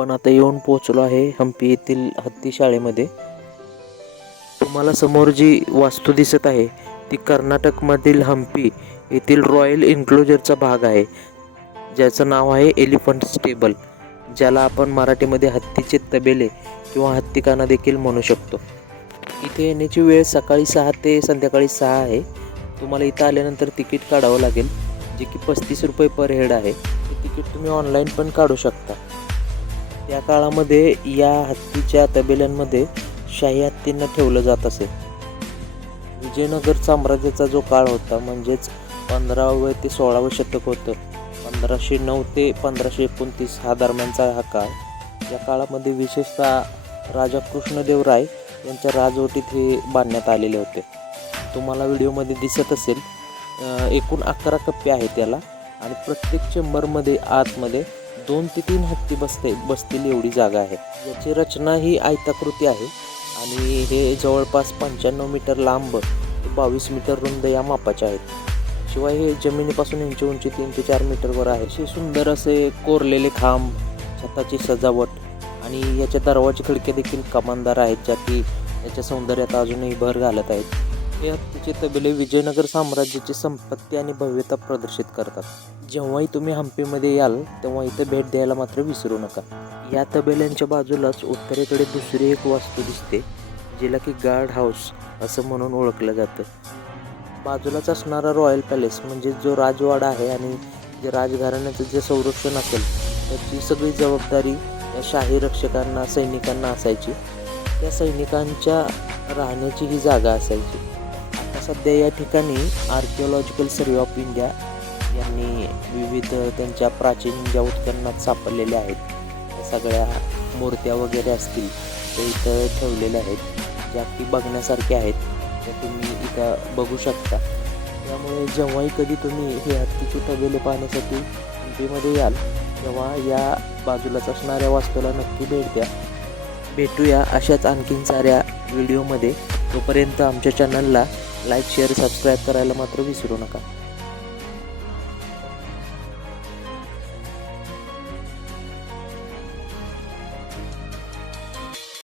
आपण आता येऊन पोहोचलो आहे हम्पी येथील हत्ती शाळेमध्ये। तुम्हाला समोर जी वास्तू दिसत आहे ती कर्नाटकमधील हम्पी येथील रॉयल एन्क्लोजरचा भाग आहे, ज्याचं नाव आहे एलिफंट स्टेबल, ज्याला आपण मराठीमध्ये हत्तीचे तबेले किंवा हत्तीखाना देखील म्हणू शकतो। इथे येण्याची वेळ सकाळी 6 ते संध्याकाळी 6 आहे। तुम्हाला इथं आल्यानंतर तिकीट काढावं लागेल, जे की 35 रुपये पर हेड आहे। हे तिकीट तुम्ही ऑनलाईन पण काढू शकता। त्या काळामध्ये या हत्तीच्या तबेल्यांमध्ये शाही हत्तींना ठेवलं जात असे। विजयनगर साम्राज्याचा जो काळ होता, म्हणजेच 15वे ते 16वे शतक होतं, 1509 ते 1529 हा दरम्यानचा हा काळ। या काळामध्ये विशेषतः राजा कृष्णदेवराय यांच्या राजवटीत हे बांधण्यात आलेले होते। तुम्हाला व्हिडिओमध्ये दिसत असेल, एकूण 11 कप्पे आहेत त्याला, आणि प्रत्येक चेंबरमध्ये आतमध्ये 2 ते 3 हत्ती बसतील एवढी जागा आहे। याची रचना ही आयताकृती आहे आणि हे जवळपास 95 मीटर लांब ते 22 मीटर रुंद या मापाचे आहेत। शिवाय हे जमिनीपासून यांची उंची 3 ते 4 मीटरवर आहे। असे सुंदर असे कोरलेले खांब, छताची सजावट आणि याच्या दरवाजे खिडक्या देखील कमानदार आहेत, ज्या की याच्या सौंदर्यात अजूनही भर घालत आहेत। हे हत्तीचे तबेले विजयनगर साम्राज्याची संपत्ती आणि भव्यता प्रदर्शित करतात। जेव्हाही तुम्ही हम्पीमध्ये याल तेव्हा इथे भेट द्यायला मात्र विसरू नका। या तबेल्यांच्या बाजूलाच उत्तरेकडे दुसरी एक वास्तू दिसते, जिला की गार्ड हाऊस असं म्हणून ओळखलं जातं। बाजूलाच असणारा रॉयल पॅलेस म्हणजे जो राजवाडा आहे आणि जे राजघराण्याचं जे संरक्षण असेल त्याची सगळी जबाबदारी या शाही रक्षकांना, सैनिकांना असायची। त्या सैनिकांच्या राहण्याची ही जागा असायची। आता सध्या या ठिकाणी आर्किओलॉजिकल सर्वे ऑफ इंडिया यांनी विविध त्यांच्या प्राचीन ज्या उत्खननात सापडलेल्या आहेत त्या सगळ्या मूर्त्या वगैरे असतील ते इथं ठेवलेल्या आहेत, ज्या की बघण्यासारख्या आहेत, त्या तुम्ही इथं बघू शकता। त्यामुळे जेव्हाही कधी तुम्ही हे हत्तीचे तबेले पाहण्यासाठी हम्पीमध्ये याल तेव्हा या बाजूलाच असणाऱ्या वास्तूला नक्की भेट द्या। भेटूया अशाच आणखीन साऱ्या व्हिडिओमध्ये। तोपर्यंत आमच्या चॅनलला लाईक, शेअर, सबस्क्राईब करायला मात्र विसरू नका।